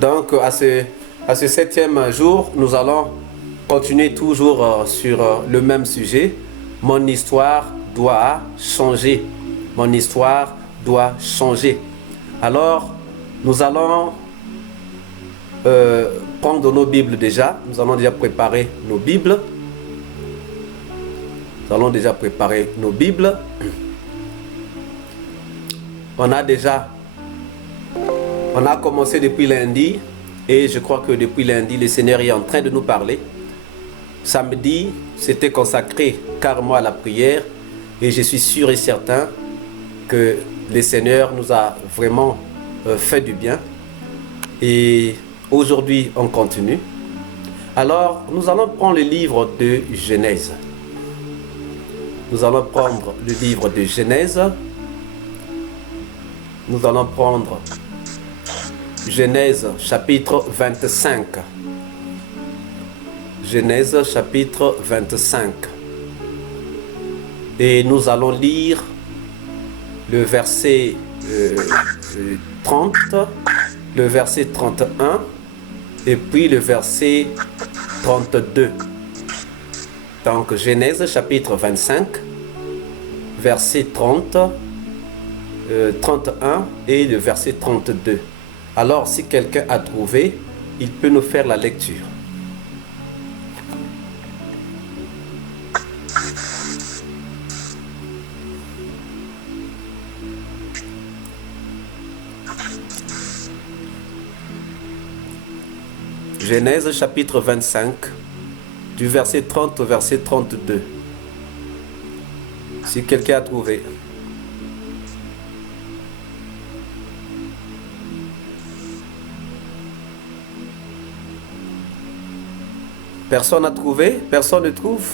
Donc à ce 7e jour, nous allons continuer toujours sur le même sujet. Mon histoire doit changer. Mon histoire doit changer. Alors, nous allons prendre nos Bibles déjà. Nous allons déjà préparer nos Bibles. Nous allons déjà préparer nos Bibles. On a commencé depuis lundi et je crois que depuis lundi, le Seigneur est en train de nous parler. Samedi, c'était consacré carrément à la prière et je suis sûr et certain que le Seigneur nous a vraiment fait du bien. Et aujourd'hui, on continue. Alors, nous allons prendre le livre de Genèse. Nous allons prendre le livre de Genèse. Nous allons prendre Genèse chapitre 25. Genèse chapitre 25. Et nous allons lire le verset 30, le verset 31 et puis le verset 32. Donc Genèse chapitre 25, verset 30, 31 et le verset 32. Alors si quelqu'un a trouvé, il peut nous faire la lecture. Genèse chapitre 25, du verset 30 au verset 32. Si quelqu'un a trouvé. Personne n'a trouvé? Personne ne trouve?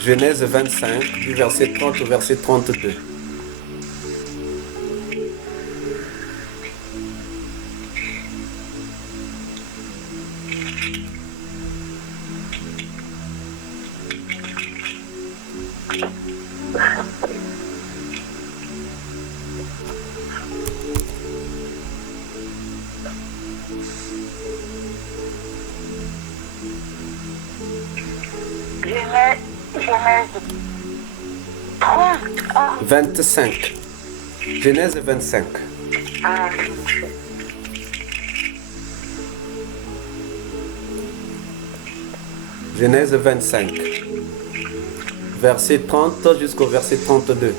Genèse 25, du verset 30 au verset 32. Genèse 25. Genèse 25. Genèse 25. Verset 30 jusqu'au verset 32.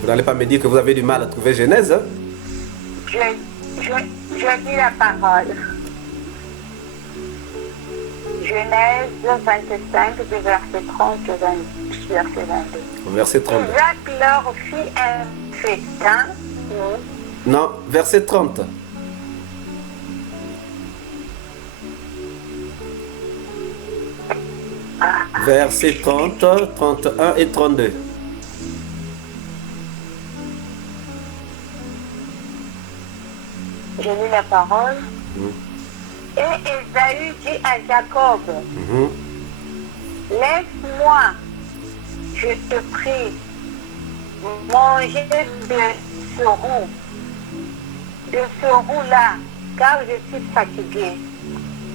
Vous n'allez pas me dire que vous avez du mal à trouver Genèse, hein? Je dis la parole. Genèse 25, du verset 30 au verset 22. Verset 32. Isaac leur fit un festin. Non, verset 30. Verset 30, 31 et 32. Je lis la parole. Et Ésaü dit à Jacob, laisse-moi, je te prie, manger de ce roux-là, car je suis fatigué.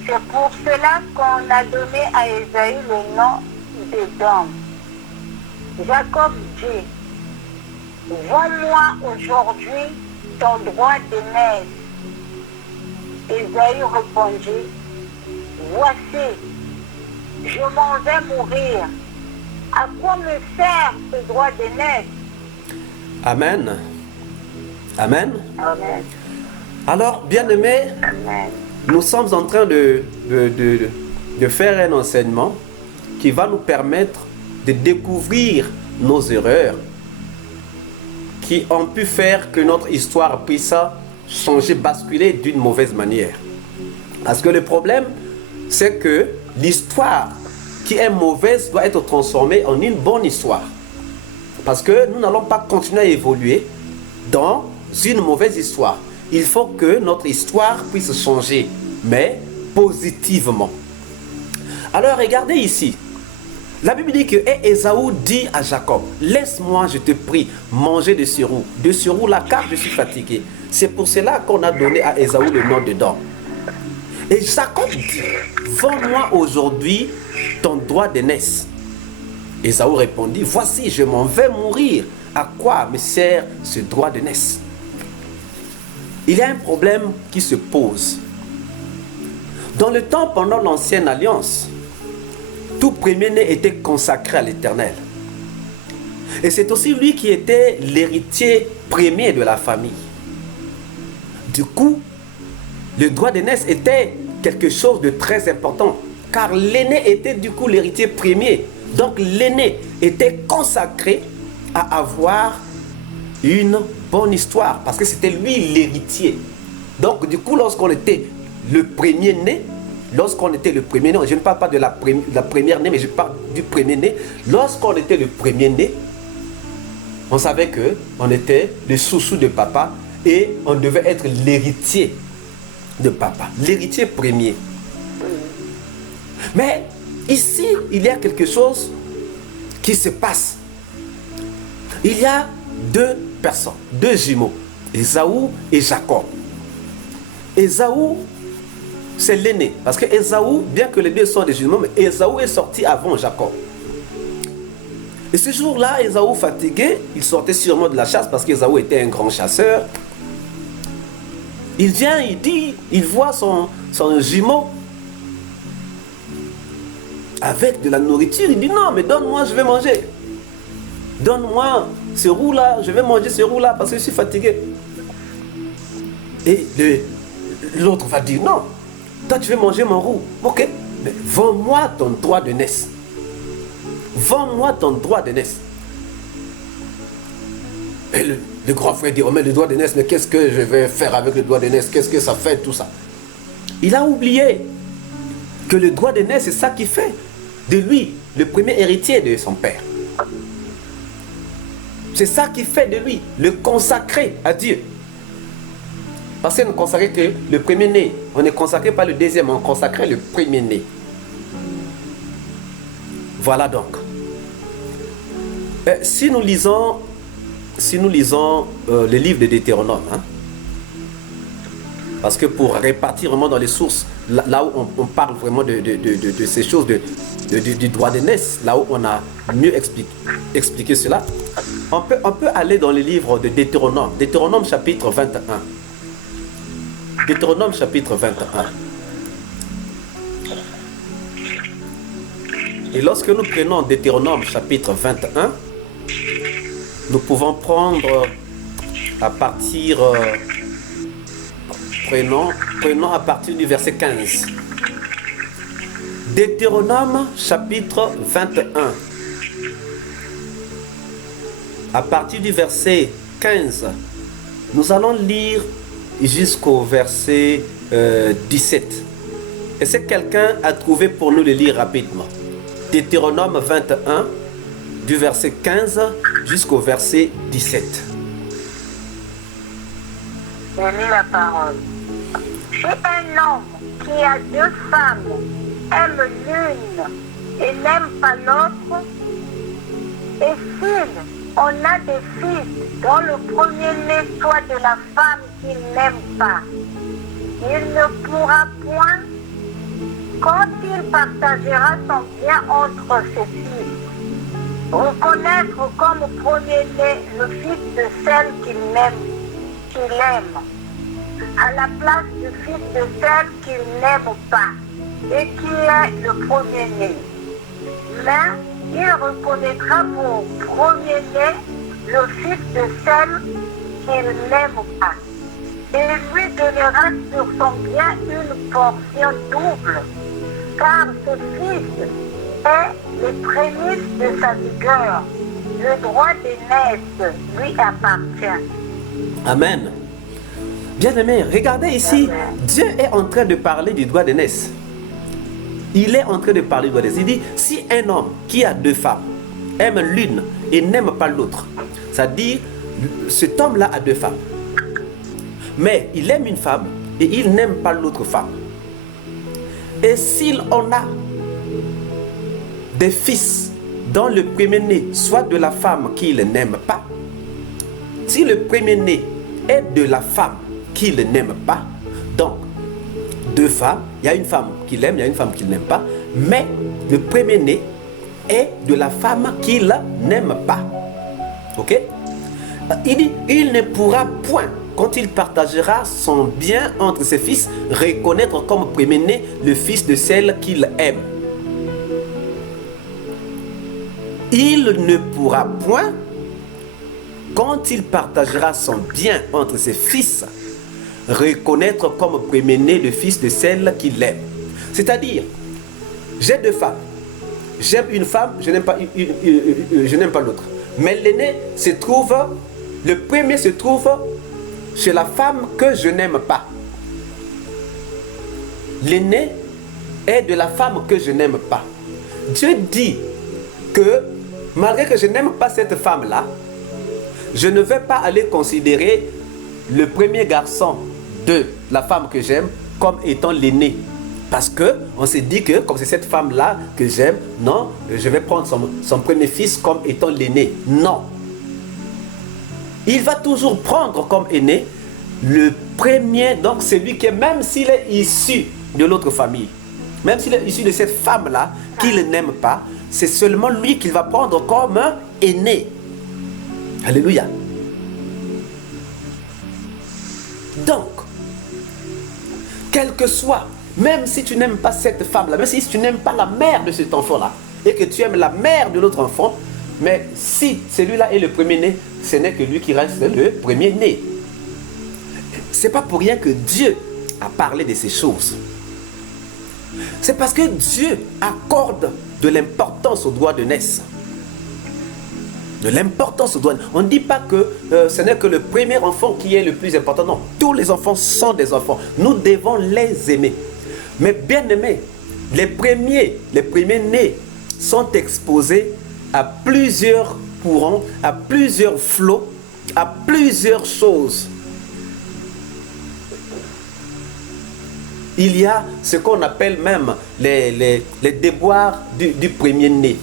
C'est pour cela qu'on a donné à Ésaü le nom d'Édom. Jacob dit, vends-moi aujourd'hui ton droit d'aînesse. Ésaü répondit, voici, je m'en vais mourir. À quoi me sert ce droit d'aînesse? Amen. Amen. Amen. Alors, bien-aimés, nous sommes en train de faire un enseignement qui va nous permettre de découvrir nos erreurs qui ont pu faire que notre histoire puisse changer, basculer d'une mauvaise manière. Parce que le problème, c'est que l'histoire qui est mauvaise doit être transformée en une bonne histoire. Parce que nous n'allons pas continuer à évoluer dans une mauvaise histoire. Il faut que notre histoire puisse changer, mais positivement. Alors regardez ici. La Bible dit que Ésaü dit à Jacob, laisse-moi, je te prie, manger de ce roux-là, car je suis fatigué. C'est pour cela qu'on a donné à Ésaü le nom de Dan. Et Jacob dit, vends-moi aujourd'hui ton droit d'aînesse. Ésaü répondit, voici, je m'en vais mourir. À quoi me sert ce droit d'aînesse? Il y a un problème qui se pose. Dans le temps, pendant l'ancienne alliance, tout premier-né était consacré à l'Éternel. Et c'est aussi lui qui était l'héritier premier de la famille. Du coup, le droit d'aînesse était quelque chose de très important, car l'aîné était du coup l'héritier premier. Donc l'aîné était consacré à avoir une bonne histoire, parce que c'était lui l'héritier. Donc du coup, lorsqu'on était le premier-né, je ne parle pas de la première née, mais je parle du premier-né. Lorsqu'on était le premier-né, on savait qu'on était le chouchou de papa et on devait être l'héritier de papa, l'héritier premier. Mais ici, il y a quelque chose qui se passe. Il y a deux personnes, deux jumeaux, Ésaü et Jacob. Ésaü, c'est l'aîné, parce que Ésaü, bien que les deux sont des jumeaux, mais Ésaü est sorti avant Jacob. Et ce jour-là, Ésaü fatigué, il sortait sûrement de la chasse parce qu'Ésaü était un grand chasseur. Il vient, il dit, il voit son jumeau avec de la nourriture. Il dit non, mais donne-moi, je vais manger. Donne-moi ce roux-là, je vais manger ce roux-là parce que je suis fatigué. Et l'autre va dire non, toi tu veux manger mon roux. Ok, mais vends-moi ton droit d'aînesse. Vends-moi ton droit d'aînesse. Et le grand frère dit, oh mais le droit d'aînesse, mais qu'est-ce que je vais faire avec le droit d'aînesse? Qu'est-ce que ça fait, tout ça? Il a oublié que le droit d'aînesse, c'est ça qui fait de lui le premier héritier de son père. C'est ça qui fait de lui le consacré à Dieu. Parce qu'on ne consacrait que le premier-né. On ne consacrait pas le deuxième, on consacrait le premier-né. Voilà donc. Si nous lisons le livre de Deutéronome, hein, parce que pour répartir vraiment dans les sources, là où on parle vraiment de ces choses, du droit d'aînesse, là où on a mieux expliqué cela, on peut aller dans le livre de Deutéronome, Deutéronome chapitre 21. Deutéronome chapitre 21. Et lorsque nous prenons Deutéronome chapitre 21, nous pouvons prendre à partir, prenons à partir du verset 15. Deutéronome chapitre 21. À partir du verset 15, nous allons lire jusqu'au verset 17. Est-ce que quelqu'un a trouvé pour nous le lire rapidement? Deutéronome 21, du verset 15 jusqu'au verset 17. Je lis la parole. Si un homme qui a deux femmes aime l'une et n'aime pas l'autre, et s'il on a des fils dont le premier-né soit de la femme qu'il n'aime pas, il ne pourra point, quand il partagera son bien entre ses fils, reconnaître comme premier-né le fils de celle qu'il aime, à la place du fils de celle qu'il n'aime pas, et qui est le premier-né. Mais il reconnaîtra pour premier-né le fils de celle qu'il n'aime pas, et lui donnera sur son bien une portion double, car ce fils est les prémices de sa vigueur. Le droit d'aînesse lui appartient. Amen. Bien-aimés, regardez ici, Amen. Dieu est en train de parler du droit d'aînesse. Il est en train de parler du droit d'aînesse. Il dit, si un homme qui a deux femmes aime l'une et n'aime pas l'autre. C'est-à-dire, cet homme-là a deux femmes. Mais il aime une femme et il n'aime pas l'autre femme. Et s'il en a des fils dont le premier-né soit de la femme qu'il n'aime pas, si le premier-né est de la femme qu'il n'aime pas, donc deux femmes, il y a une femme qu'il aime, il y a une femme qu'il n'aime pas, mais le premier-né est de la femme qu'il n'aime pas. Ok? Il dit, il ne pourra point, quand il partagera son bien entre ses fils, reconnaître comme premier-né le fils de celle qu'il aime. Il ne pourra point, quand il partagera son bien entre ses fils, reconnaître comme premier-né le fils de celle qu'il aime. C'est-à-dire, j'ai deux femmes. J'aime une femme, je n'aime pas l'autre. Mais l'aîné se trouve, le premier se trouve chez la femme que je n'aime pas. L'aîné est de la femme que je n'aime pas. Dieu dit que malgré que je n'aime pas cette femme-là, je ne vais pas aller considérer le premier garçon de la femme que j'aime comme étant l'aîné. Parce qu'on s'est dit que comme c'est cette femme-là que j'aime, non, je vais prendre son premier fils comme étant l'aîné. Non. Il va toujours prendre comme aîné le premier, donc celui qui, même s'il est issu de l'autre famille, même s'il est issu de cette femme-là qu'il n'aime pas, c'est seulement lui qu'il va prendre comme aîné. Alléluia. Donc, quel que soit, même si tu n'aimes pas cette femme-là, même si tu n'aimes pas la mère de cet enfant-là, et que tu aimes la mère de l'autre enfant, mais si celui-là est le premier-né, ce n'est que lui qui reste le premier-né. C'est pas pour rien que Dieu a parlé de ces choses. C'est parce que Dieu accorde de l'importance au droit de naissance. De l'importance au droit. On ne dit pas que ce n'est que le premier enfant qui est le plus important. Non, tous les enfants sont des enfants. Nous devons les aimer. Mais bien aimés, les premiers-nés sont exposés à plusieurs courants, à plusieurs flots, à plusieurs choses. Il y a ce qu'on appelle même les déboires du premier-né.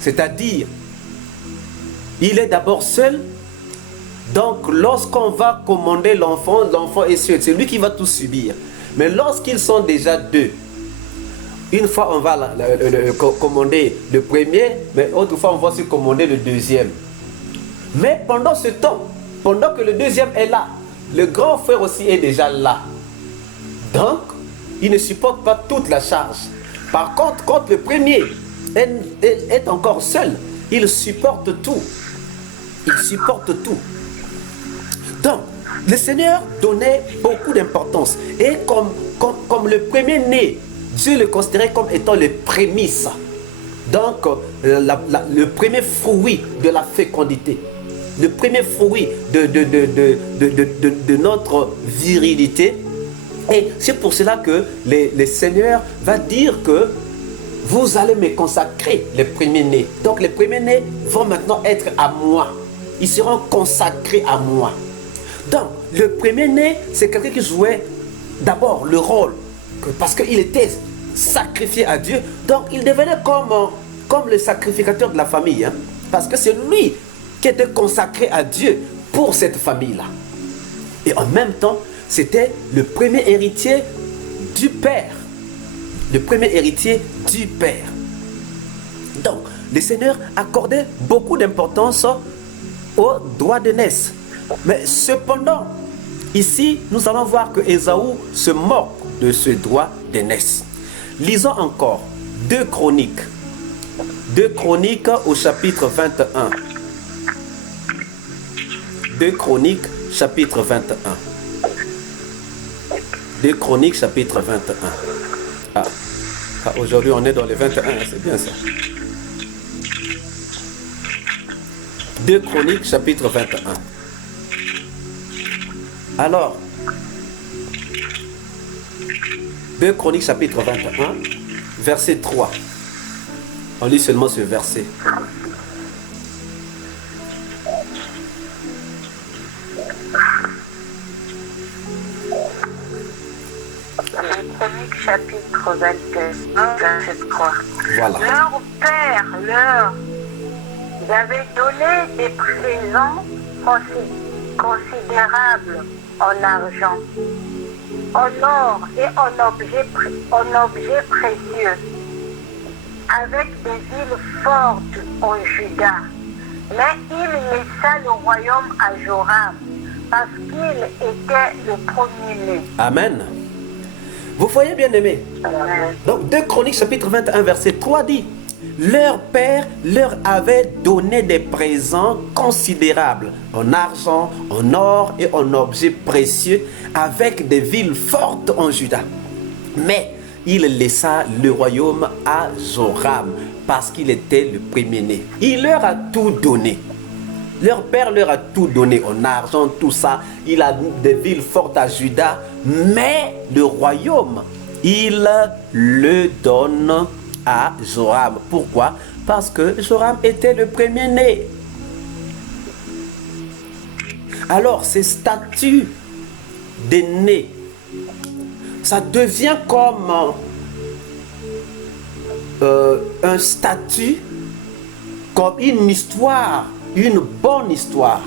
C'est-à-dire, il est d'abord seul. Donc, lorsqu'on va commander l'enfant, l'enfant est seul. C'est lui qui va tout subir. Mais lorsqu'ils sont déjà deux, une fois on va commander le premier, mais autre fois on va se commander le deuxième. Mais pendant ce temps, pendant que le deuxième est là, le grand frère aussi est déjà là. Donc, il ne supporte pas toute la charge. Par contre, quand le premier est encore seul, il supporte tout. Il supporte tout. Donc, le Seigneur donnait beaucoup d'importance. Et comme le premier-né, Dieu le considérait comme étant les prémices. Donc, le premier fruit de la fécondité. Le premier fruit de notre virilité. Et c'est pour cela que le Seigneur va dire que vous allez me consacrer les premiers-nés. Donc les premiers-nés vont maintenant être à moi. Ils seront consacrés à moi. Donc le premier-né, c'est quelqu'un qui jouait d'abord le rôle. Parce qu'il était sacrifié à Dieu. Donc il devenait comme le sacrificateur de la famille. Hein, parce que c'est lui qui était consacré à Dieu pour cette famille-là. Et en même temps, c'était le premier héritier du Père. Le premier héritier du Père. Donc, le Seigneur accordait beaucoup d'importance au droit de naissance. Mais cependant, ici, nous allons voir que Ésaü se moque de ce droit de naissance. Lisons encore 2 Chroniques. 2 Chroniques au chapitre 21. 2 Chroniques, chapitre 21. 2 Chroniques, chapitre 21. Aujourd'hui, on est dans les 21, c'est bien ça. 2 Chroniques, chapitre 21. Alors, 2 Chroniques, chapitre 21, verset 3. On lit seulement ce verset. chapitre 21, verset 3. Voilà. Leur père leur avait donné des présents considérables en argent, en or et en objets précieux, avec des villes fortes en Juda. Mais il laissa le royaume à Joram, parce qu'il était le premier-né. Amen. Vous voyez, bien aimé. Donc 2 Chroniques chapitre 21 verset 3 dit: leur père leur avait donné des présents considérables en argent, en or et en objets précieux, avec des villes fortes en Juda. Mais il laissa le royaume à Joram parce qu'il était le premier-né. Il leur a tout donné. Leur père leur a tout donné en argent, tout ça. Il a des villes fortes à Juda, mais le royaume, il le donne à Joram. Pourquoi? Parce que Joram était le premier-né. Alors, ces statuts d'aîné, ça devient comme un statut, comme une histoire, une bonne histoire.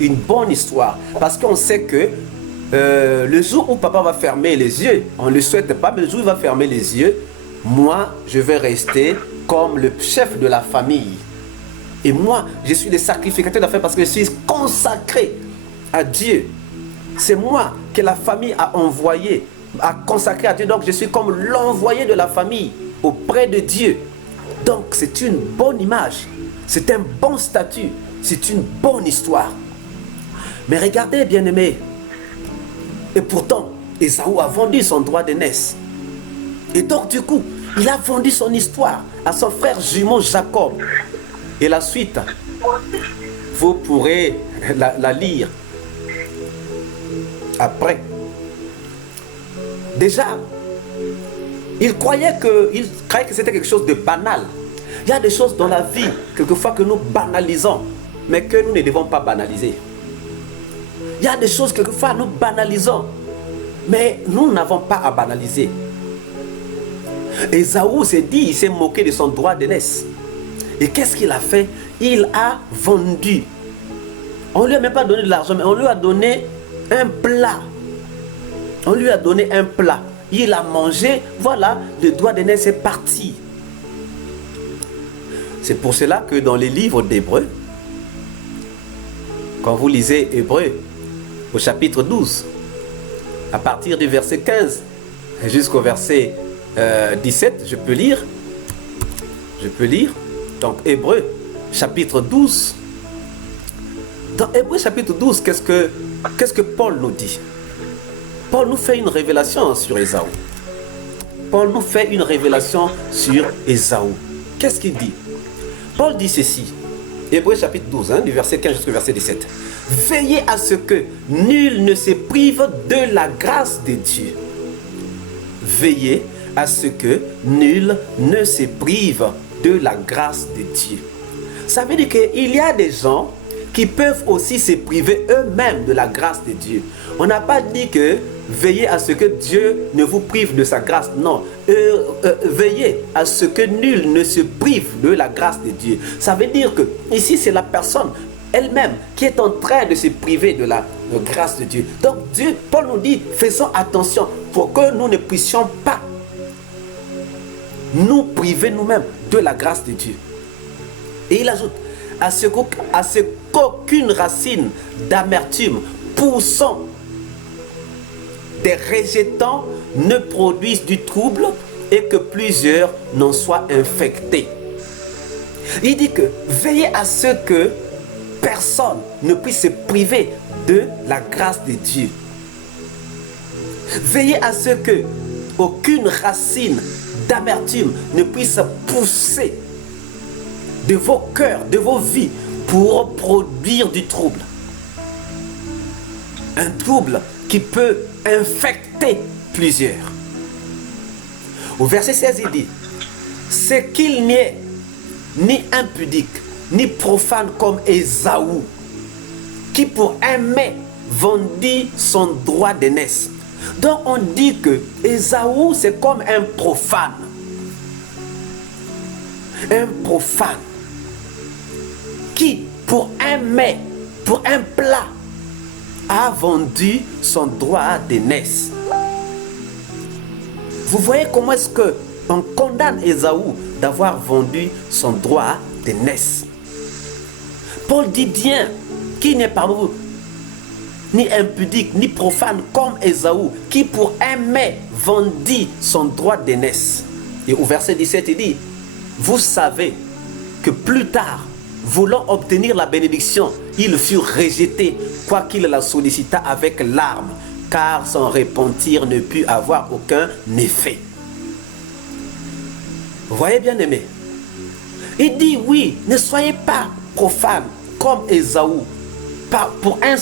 Une bonne histoire. Parce qu'on sait que le jour où papa va fermer les yeux, on ne le souhaite pas, mais le jour où il va fermer les yeux, moi, je vais rester comme le chef de la famille. Et moi, je suis le sacrificateur d'affaires parce que je suis consacré à Dieu. C'est moi que la famille a envoyé, a consacré à Dieu. Donc, je suis comme l'envoyé de la famille auprès de Dieu. Donc, c'est une bonne image. C'est un bon statut. C'est une bonne histoire. Mais regardez, bien-aimés. Et pourtant, Ésaü a vendu son droit d'aînesse. Et donc, du coup, il a vendu son histoire à son frère jumeau Jacob. Et la suite, vous pourrez la lire après. Déjà, il croyait que c'était quelque chose de banal. Il y a des choses dans la vie, quelquefois, que nous banalisons, mais que nous ne devons pas banaliser. Il y a des choses, quelquefois, nous banalisons, mais nous n'avons pas à banaliser. Ésaü s'est dit, il s'est moqué de son droit d'aînesse. Et qu'est-ce qu'il a fait? Il a vendu. On ne lui a même pas donné de l'argent, mais on lui a donné un plat. On lui a donné un plat. Il a mangé, voilà, le droit d'aînesse est parti. C'est pour cela que dans les livres d'Hébreux, quand vous lisez Hébreux au chapitre 12, à partir du verset 15 jusqu'au verset 17, je peux lire. Donc Hébreux chapitre 12. Dans Hébreux chapitre 12, qu'est-ce que Paul nous dit? Paul nous fait une révélation sur Ésaü. Paul nous fait une révélation sur Ésaü. Qu'est-ce qu'il dit? Paul dit ceci. Hébreux chapitre 12, du verset 15 jusqu'au verset 17. Veillez à ce que nul ne se prive de la grâce de Dieu. Veillez à ce que nul ne se prive de la grâce de Dieu. Ça veut dire qu'il y a des gens qui peuvent aussi se priver eux-mêmes de la grâce de Dieu. On n'a pas dit que veillez à ce que Dieu ne vous prive de sa grâce. Non. Veillez à ce que nul ne se prive de la grâce de Dieu. Ça veut dire que ici, c'est la personne elle-même qui est en train de se priver de la grâce de Dieu. Donc, Paul nous dit, faisons attention pour que nous ne puissions pas nous priver nous-mêmes de la grâce de Dieu. Et il ajoute, à ce qu'aucune racine d'amertume poussant des rejetants ne produise du trouble et que plusieurs n'en soient infectés. Il dit que veillez à ce que personne ne puisse se priver de la grâce de Dieu. Veillez à ce que aucune racine d'amertume ne puisse pousser de vos cœurs, de vos vies, pour produire du trouble. Un trouble qui peut infecter plusieurs. Au verset 16, il dit, c'est qu'il n'y ait ni impudique, ni profane comme Ésaü, qui pour un mets vendit son droit d'aînesse. Donc on dit que Ésaü, c'est comme un profane. Un profane qui, pour un mets, pour un plat, a vendu son droit d'aînesse. Vous voyez comment est-ce qu'on condamne Ésaü d'avoir vendu son droit d'aînesse. Paul dit bien qu'il n'est parmi vous ni impudique, ni profane comme Ésaü, qui pour un mets vendit son droit d'aînesse. Et au verset 17, il dit, vous savez que plus tard, voulant obtenir la bénédiction, il fut rejeté, quoiqu'il la sollicita avec larmes, car son repentir ne put avoir aucun effet. Vous voyez, bien aimé, il dit oui, ne soyez pas profanes comme Ésaü. Pour un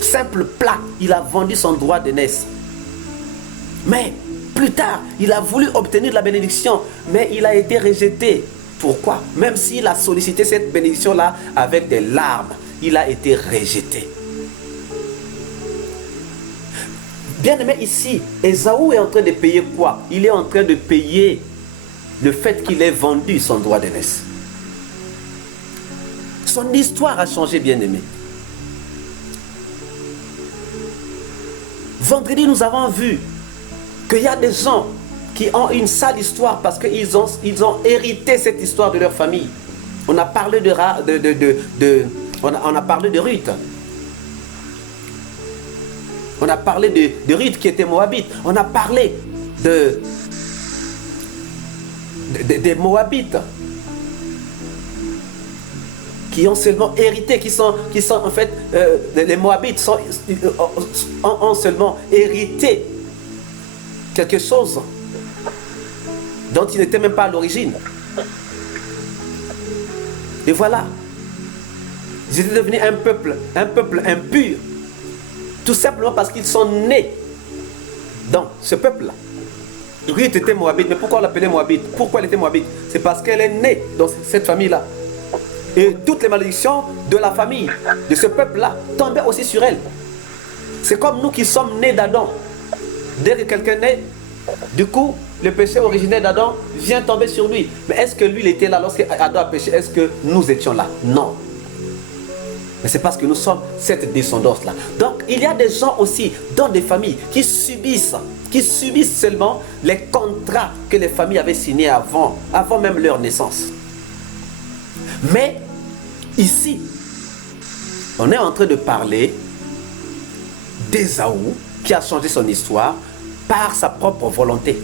simple plat, il a vendu son droit d'aînesse. Mais plus tard, il a voulu obtenir la bénédiction, mais il a été rejeté. Pourquoi? Même s'il a sollicité cette bénédiction-là avec des larmes, il a été rejeté. Bien aimé, ici, Ésaü est en train de payer quoi? Il est en train de payer le fait qu'il ait vendu son droit d'aînesse. Son histoire a changé, bien aimé. Vendredi, nous avons vu qu'il y a des gens qui ont une sale histoire parce qu'ils ont hérité cette histoire de leur famille. On a parlé on a parlé de Ruth. On a parlé de Ruth qui était moabite. On a parlé des Moabites qui ont seulement hérité, qui sont en fait, les Moabites ont seulement hérité quelque chose dont ils n'étaient même pas à l'origine. Et voilà, ils étaient devenus un peuple impur, tout simplement parce qu'ils sont nés dans ce peuple-là. Ruth était moabite, mais pourquoi on l'appelait moabite? Pourquoi elle était moabite? C'est parce qu'elle est née dans cette famille-là. Et toutes les malédictions de la famille, de ce peuple-là, tombaient aussi sur elle. C'est comme nous qui sommes nés d'Adam. Dès que quelqu'un naît, du coup, le péché originaire d'Adam vient tomber sur lui. Mais est-ce que lui, il était là lorsque Adam a péché? Est-ce que nous étions là? Non. Mais c'est parce que nous sommes cette descendance-là. Donc, il y a des gens aussi dans des familles qui subissent seulement les contrats que les familles avaient signés avant même leur naissance. Mais ici, on est en train de parler d'Ésaü qui a changé son histoire par sa propre volonté.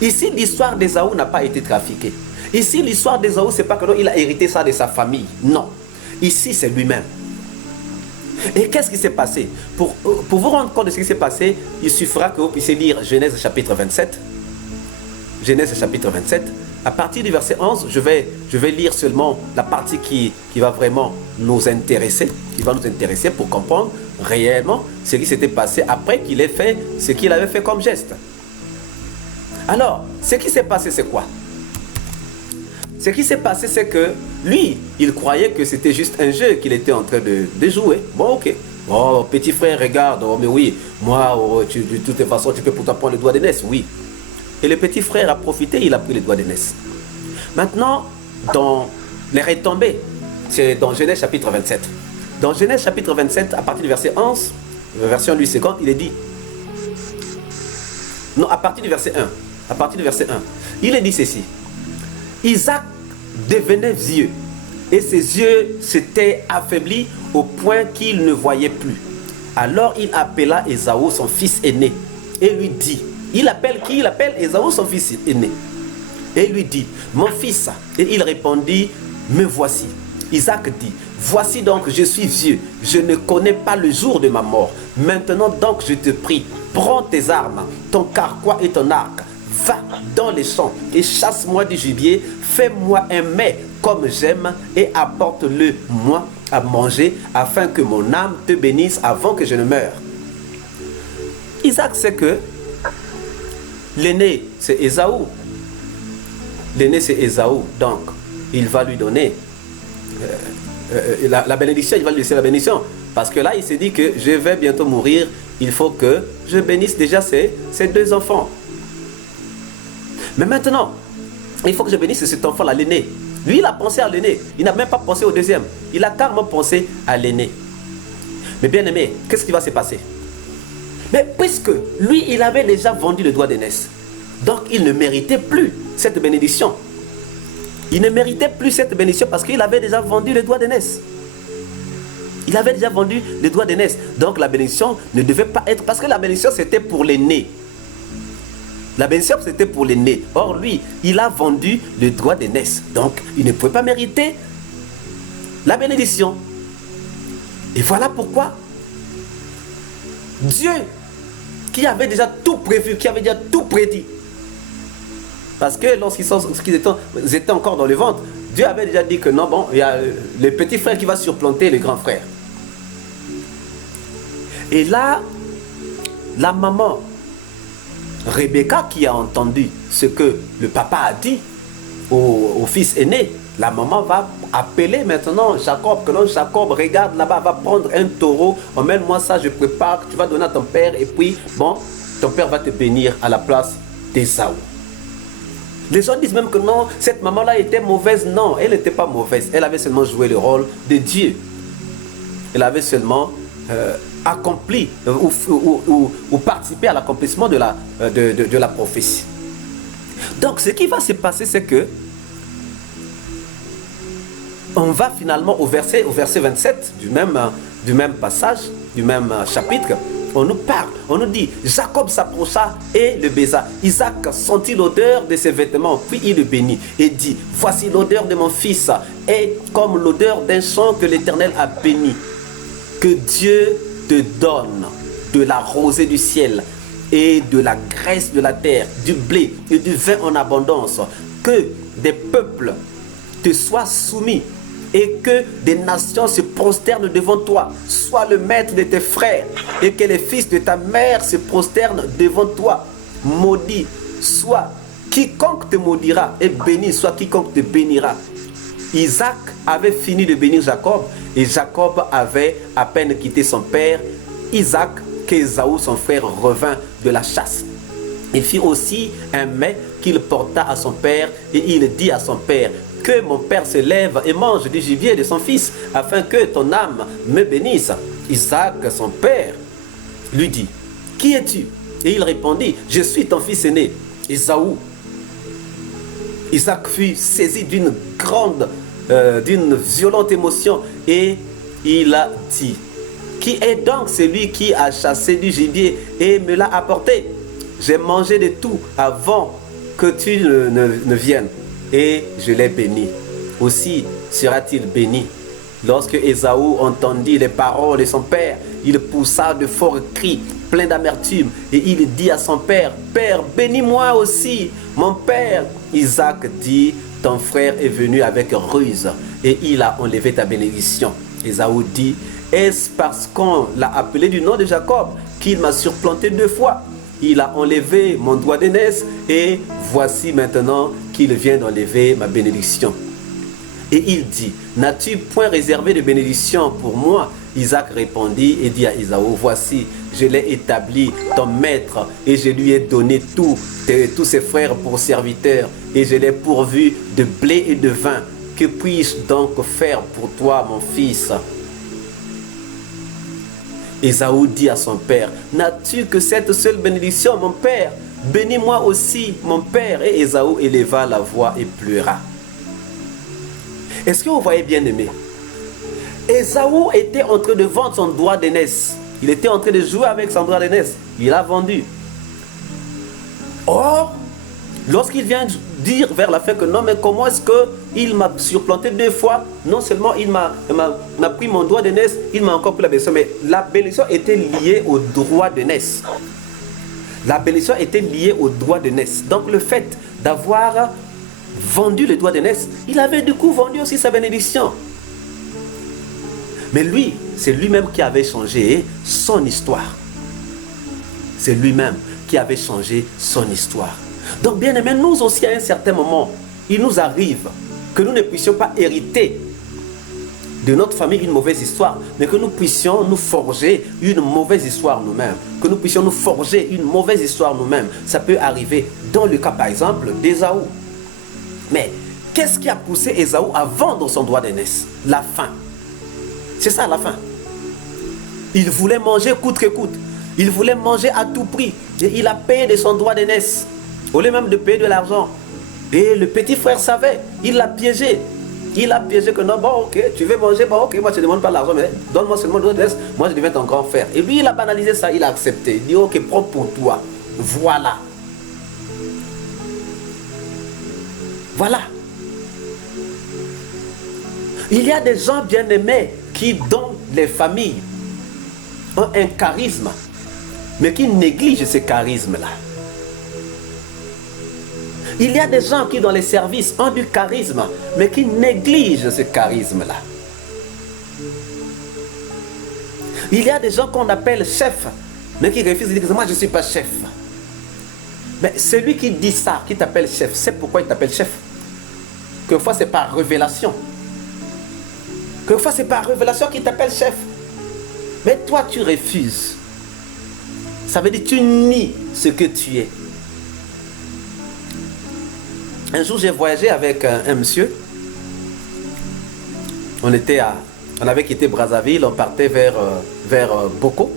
Ici, l'histoire d'Ésaü n'a pas été trafiquée. Ici, l'histoire d'Ésaü, c'est pas que non, il a hérité ça de sa famille. Non. Ici, c'est lui-même. Et qu'est-ce qui s'est passé? Pour vous rendre compte de ce qui s'est passé, il suffira que vous puissiez lire Genèse chapitre 27. Genèse chapitre 27. À partir du verset 11, je vais lire seulement la partie qui va vraiment nous intéresser, pour comprendre réellement ce qui s'était passé après qu'il ait fait ce qu'il avait fait comme geste. Alors, ce qui s'est passé, c'est quoi? Ce qui s'est passé, c'est que lui, il croyait que c'était juste un jeu qu'il était en train de jouer. Bon, ok. Oh, petit frère, regarde. Oh, mais oui, moi, de toute façon, tu peux pourtant prendre le doigt d'aînesse. Oui. Et le petit frère a profité, il a pris le doigt d'aînesse. Maintenant, dans les retombées, c'est dans Genèse chapitre 27. Dans Genèse chapitre 27, à partir du verset 11, version 8 secondes, il est dit. Non, à partir du verset 1. À partir du verset 1. Il est dit ceci. Isaac devenait vieux et ses yeux s'étaient affaiblis au point qu'il ne voyait plus. Alors il appela Ésaü, son fils aîné, et lui dit, il appelle qui? Il appelle Ésaü, son fils aîné. Et lui dit, mon fils. Et il répondit, me voici. Isaac dit, voici donc, je suis vieux, je ne connais pas le jour de ma mort. Maintenant donc, je te prie, prends tes armes, ton carquois et ton arc. Va dans les champs et chasse-moi du gibier, fais-moi un mets comme j'aime et apporte-le moi à manger afin que mon âme te bénisse avant que je ne meure. Isaac sait que l'aîné c'est Ésaü. L'aîné c'est Ésaü, donc il va lui donner la bénédiction, il va lui laisser la bénédiction. Parce que là il s'est dit que je vais bientôt mourir il faut que je bénisse déjà ces deux enfants. Mais maintenant, il faut que je bénisse cet enfant-là, l'aîné. Lui, il a pensé à l'aîné. Il n'a même pas pensé au deuxième. Il a carrément pensé à l'aîné. Mais bien aimé, qu'est-ce qui va se passer? Mais puisque lui, il avait déjà vendu le droit d'aînesse, donc il ne méritait plus cette bénédiction. Il ne méritait plus cette bénédiction parce qu'il avait déjà vendu le droit d'aînesse. Il avait déjà vendu le droit d'aînesse. Donc la bénédiction ne devait pas être... Parce que la bénédiction, c'était pour l'aîné. La bénédiction, c'était pour l'aîné. Or, lui, il a vendu le droit d'aînesse. Donc, il ne pouvait pas mériter la bénédiction. Et voilà pourquoi Dieu, qui avait déjà tout prévu, qui avait déjà tout prédit, parce que lorsqu'ils étaient encore dans le ventre, Dieu avait déjà dit que non, bon, il y a le petit frère qui va supplanter le grand frère. Et là, la maman, Rebecca, qui a entendu ce que le papa a dit au fils aîné, la maman va appeler maintenant Jacob, que non, Jacob, regarde là-bas, va prendre un taureau, emmène-moi ça, je prépare, tu vas donner à ton père, et puis, bon, ton père va te bénir à la place d'Ésaü. Les gens disent même que non, cette maman-là était mauvaise. Non, elle n'était pas mauvaise. Elle avait seulement joué le rôle de Dieu. Elle avait seulement accompli ou participé à l'accomplissement de la prophétie. Donc, ce qui va se passer, c'est que on va finalement au verset 27 du même passage, du même chapitre. On nous parle, on nous dit, Jacob s'approcha et le baisa. Isaac sentit l'odeur de ses vêtements, puis il le bénit et dit, voici l'odeur de mon fils, et comme l'odeur d'un champ que l'Éternel a béni. Que Dieu te donne de la rosée du ciel et de la graisse de la terre, du blé et du vin en abondance. Que des peuples te soient soumis et que des nations se prosternent devant toi. Sois le maître de tes frères et que les fils de ta mère se prosternent devant toi. Maudit soit quiconque te maudira et béni soit quiconque te bénira. Isaac avait fini de bénir Jacob et Jacob avait à peine quitté son père Isaac qu'Ésaü son frère revint de la chasse. Il fit aussi un mets qu'il porta à son père et il dit à son père, que mon père se lève et mange du gibier de son fils, afin que ton âme me bénisse. Isaac, son père, lui dit, qui es-tu? Et il répondit, je suis ton fils aîné, Ésaü. Isaac fut saisi d'une violente émotion et il a dit, qui est donc celui qui a chassé du gibier et me l'a apporté? J'ai mangé de tout avant que tu ne viennes. Et je l'ai béni. Aussi sera-t-il béni. Lorsque Ésaü entendit les paroles de son père, il poussa de forts cris, pleins d'amertume, et il dit à son père, Père, bénis-moi aussi. Mon père, Isaac dit, ton frère est venu avec ruse, et il a enlevé ta bénédiction. Ésaü dit, est-ce parce qu'on l'a appelé du nom de Jacob qu'il m'a surplanté 2 fois? Il a enlevé mon droit d'aînesse et voici maintenant qu'il vient d'enlever ma bénédiction. Et il dit, n'as-tu point réservé de bénédiction pour moi? Isaac répondit et dit à Ésaü, voici, je l'ai établi ton maître et je lui ai donné tous ses frères pour serviteurs et je l'ai pourvu de blé et de vin. Que puis-je donc faire pour toi, mon fils? Ésaü dit à son père, n'as-tu que cette seule bénédiction, mon père? Bénis-moi aussi, mon père. Et Ésaü éleva la voix et pleura. Est-ce que vous voyez bien aimé? Ésaü était en train de vendre son droit d'aînesse. Il était en train de jouer avec son droit d'aînesse. Il a vendu. Or, lorsqu'il vient dire vers la fin que non, mais comment est-ce qu'il m'a surplanté 2 fois? Non seulement il m'a pris mon droit d'aînesse, il m'a encore pris la bénédiction, mais la bénédiction était liée au droit d'aînesse. La bénédiction était liée au droit d'aînesse. Donc le fait d'avoir vendu le droit d'aînesse, il avait du coup vendu aussi sa bénédiction. Mais lui, c'est lui-même qui avait changé son histoire. C'est lui-même qui avait changé son histoire. Donc bien aimé, nous aussi à un certain moment, il nous arrive que nous ne puissions pas hériter de notre famille une mauvaise histoire, mais que nous puissions nous forger une mauvaise histoire nous-mêmes. que nous puissions nous forger une mauvaise histoire nous-mêmes. Ça peut arriver dans le cas, par exemple, d'Ésaü. Mais qu'est-ce qui a poussé Ésaü à vendre son droit d'aînesse? La faim. C'est ça, la faim. Il voulait manger coûte que coûte. Il voulait manger à tout prix. Et il a payé de son droit d'aînesse, au lieu même de payer de l'argent. Et le petit frère savait, il l'a piégé. Il a piégé que non, bon ok, tu veux manger, bon ok, moi je ne demande pas l'argent, mais donne-moi seulement le droit d'aînesse, moi je deviens ton grand frère. Et lui il a banalisé ça, il a accepté. Il dit ok, prends pour toi. Voilà. Voilà. Il y a des gens bien-aimés qui, dans les familles, ont un charisme, mais qui négligent ce charisme-là. Il y a des gens qui, dans les services, ont du charisme, mais qui négligent ce charisme-là. Il y a des gens qu'on appelle chefs, mais qui refusent de dire, moi je ne suis pas chef. Mais celui qui dit ça, qui t'appelle chef, c'est pourquoi il t'appelle chef. Quelquefois c'est par révélation. Quelquefois c'est par révélation qu'il t'appelle chef. Mais toi tu refuses. Ça veut dire que tu nies ce que tu es. Un jour j'ai voyagé avec un monsieur. On avait quitté Brazzaville, on partait vers Boko.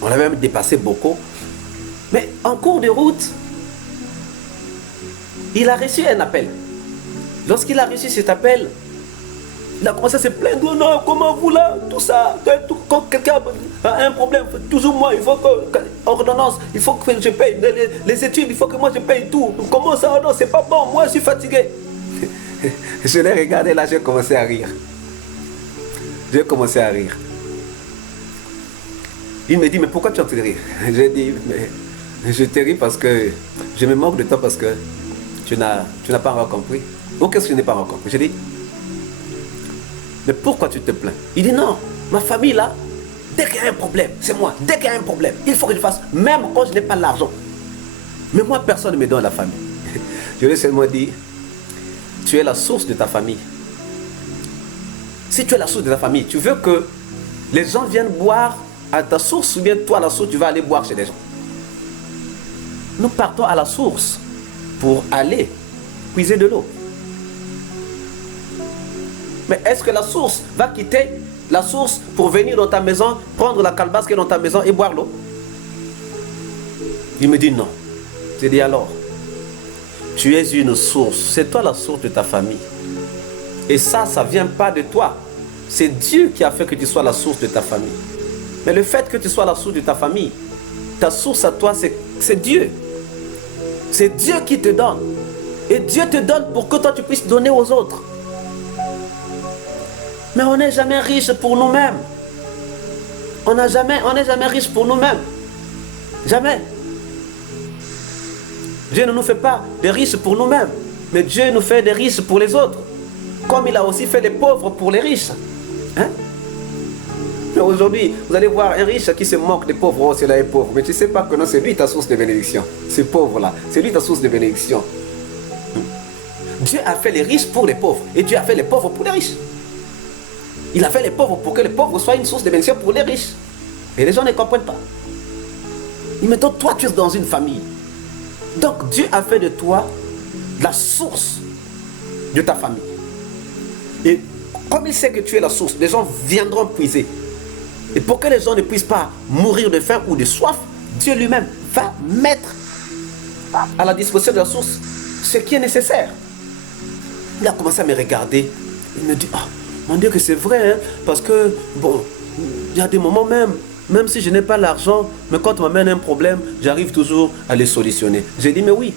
On avait même dépassé Boko. Mais en cours de route, il a reçu un appel. Lorsqu'il a reçu cet appel, il a commencé à se plaindre. Non, comment vous là, tout ça, quand quelqu'un a un problème, toujours moi, il faut que, ordonnance, il faut que je paye les études, il faut que moi je paye tout. Comment ça, non, c'est pas bon, moi je suis fatigué. Je l'ai regardé là, j'ai commencé à rire. J'ai commencé à rire. Il me dit, mais pourquoi tu es en train de rire? J'ai dit, mais je te ris parce que je me moque de toi parce que tu n'as pas encore compris. Ou qu'est-ce que je n'ai pas encore compris? J'ai dit, mais pourquoi tu te plains? Il dit, non, ma famille là, dès qu'il y a un problème, c'est moi. Dès qu'il y a un problème, il faut que je fasse, même quand je n'ai pas l'argent. Mais moi, personne ne me donne la famille. Je lui ai seulement dit, tu es la source de ta famille. Si tu es la source de ta famille, tu veux que les gens viennent boire à ta source, ou bien toi, à la source, tu vas aller boire chez les gens. Nous partons à la source pour aller puiser de l'eau. Mais est-ce que la source va quitter la source pour venir dans ta maison, prendre la calebasse qui est dans ta maison et boire l'eau? Il me dit non. J'ai dit alors, tu es une source, c'est toi la source de ta famille. Et ça ne vient pas de toi. C'est Dieu qui a fait que tu sois la source de ta famille. Mais le fait que tu sois la source de ta famille, ta source à toi, c'est Dieu. C'est Dieu qui te donne. Et Dieu te donne pour que toi tu puisses donner aux autres. Mais on n'est jamais riche pour nous-mêmes. On n'est jamais riche pour nous-mêmes. Jamais. Dieu ne nous fait pas des riches pour nous-mêmes. Mais Dieu nous fait des riches pour les autres. Comme il a aussi fait des pauvres pour les riches. Hein? Mais aujourd'hui, vous allez voir un riche qui se moque des pauvres. Oh, celui-là est pauvre. Mais tu ne sais pas que non, c'est lui ta source de bénédiction. Ce pauvre-là, c'est lui ta source de bénédiction. Dieu a fait les riches pour les pauvres. Et Dieu a fait les pauvres pour les riches. Il a fait les pauvres pour que les pauvres soient une source de bénédiction pour les riches. Et les gens ne comprennent pas. Et maintenant, toi, tu es dans une famille. Donc, Dieu a fait de toi la source de ta famille. Et comme il sait que tu es la source, les gens viendront puiser. Et pour que les gens ne puissent pas mourir de faim ou de soif, Dieu lui-même va mettre à la disposition de la source ce qui est nécessaire. Il a commencé à me regarder. Il me dit, ah, mon Dieu que c'est vrai, hein, parce que, bon, il y a des moments même si je n'ai pas l'argent, mais quand on m'amène un problème, j'arrive toujours à les solutionner. J'ai dit, mais oui.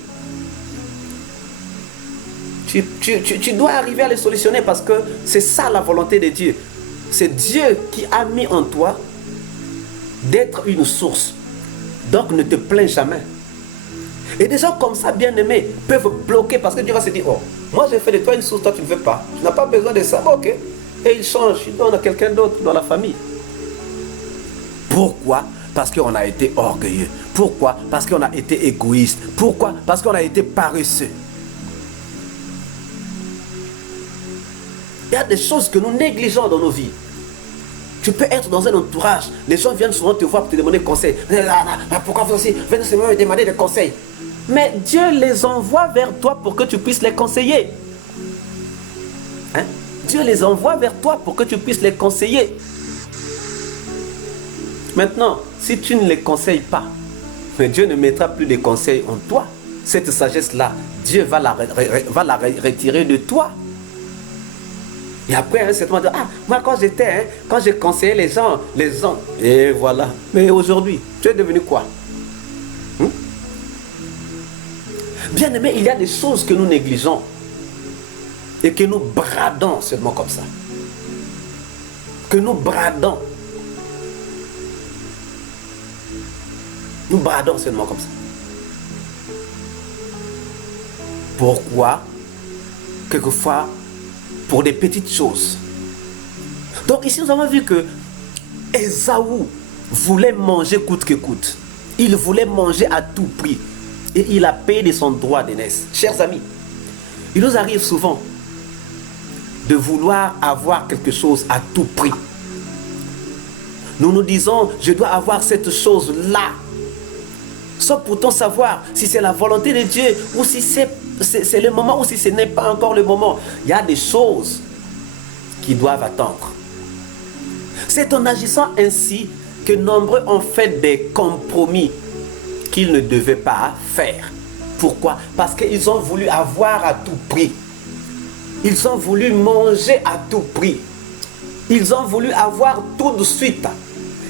Tu dois arriver à les solutionner parce que c'est ça la volonté de Dieu. C'est Dieu qui a mis en toi d'être une source. Donc ne te plains jamais. Et des gens comme ça, bien aimés, peuvent bloquer parce que Dieu va se dire, oh, moi j'ai fait de toi une source, toi tu ne veux pas. Tu n'as pas besoin de ça, ok. Et il change, il donne à quelqu'un d'autre dans la famille. Pourquoi? Parce qu'on a été orgueilleux. Pourquoi? Parce qu'on a été égoïste. Pourquoi? Parce qu'on a été paresseux. Il y a des choses que nous négligeons dans nos vies. Tu peux être dans un entourage. Les gens viennent souvent te voir pour te demander conseil. Pourquoi vous aussi venez seulement me demander des conseils? Mais Dieu les envoie vers toi pour que tu puisses les conseiller. Hein? Dieu les envoie vers toi pour que tu puisses les conseiller. Maintenant, si tu ne les conseilles pas, mais Dieu ne mettra plus de conseils en toi. Cette sagesse-là, Dieu va la retirer de toi. Et après, c'est moment, moi quand j'étais, quand j'ai conseillé les gens, et voilà. Mais aujourd'hui, tu es devenu quoi? Bien aimé, il y a des choses que nous négligeons et que nous bradons seulement comme ça. Que nous bradons. Nous bradons seulement comme ça. Pourquoi? Quelquefois, pour des petites choses. Donc ici, nous avons vu que Ésaü voulait manger coûte que coûte. Il voulait manger à tout prix. Et il a payé de son droit d'aînesse. Chers amis, il nous arrive souvent de vouloir avoir quelque chose à tout prix. Nous nous disons, je dois avoir cette chose-là, sans pourtant savoir si c'est la volonté de Dieu ou si c'est le moment ou si ce n'est pas encore le moment. Il y a des choses qui doivent attendre. C'est en agissant ainsi que nombreux ont fait des compromis qu'ils ne devaient pas faire. Pourquoi? Parce qu'ils ont voulu avoir à tout prix. Ils ont voulu manger à tout prix. Ils ont voulu avoir tout de suite.